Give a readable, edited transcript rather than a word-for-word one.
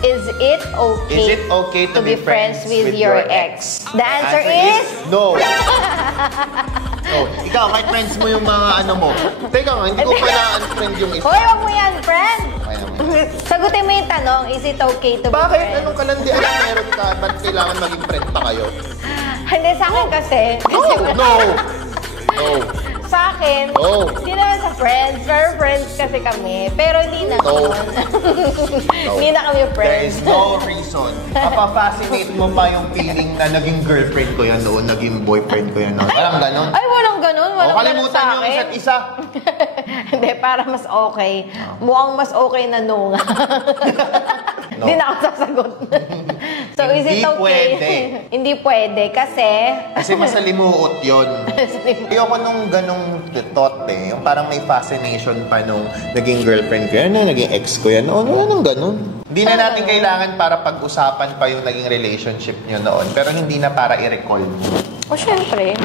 Is it okay, to be friends with your ex? The answer is no. Oh, ikaw, kahit friends mo yung mga ano mo. Teka nga, hindi ko pala unfriend yung isa. Hoy, wag mo yan, friend! Okay. Sagutin mo yung tanong, is it okay to be friends? Bakit? Anong kalandian meron ka? Ba't kailangan maging friend pa kayo? Hindi, sa akin kasi. No! Sa akin, hindi naman sa friends. Pero friends kasi kami. Pero hindi na. No. Hindi na kami friends. There is no reason. Mapafascinate mo pa yung feeling na naging girlfriend ko yan noon, naging boyfriend ko yan noon. Walang ganon. Ay, walang ganon. Walang ganon sa akin. Kalimutan yung isa't isa. Hindi, para mas okay. Mukhang mas okay na no nga. Hindi na ako sasagot. So, is it okay? Pwede. Hindi pwede kasi... Kasi masalimuot yun. Ayoko nung ganong thought eh. Yung parang may fascination pa nung naging girlfriend ko yan, naging ex ko yan. Wala nang ganon. Hindi na natin kailangan para pag-usapan pa yung naging relationship nyo noon. Pero hindi na para i-recall. O, syempre.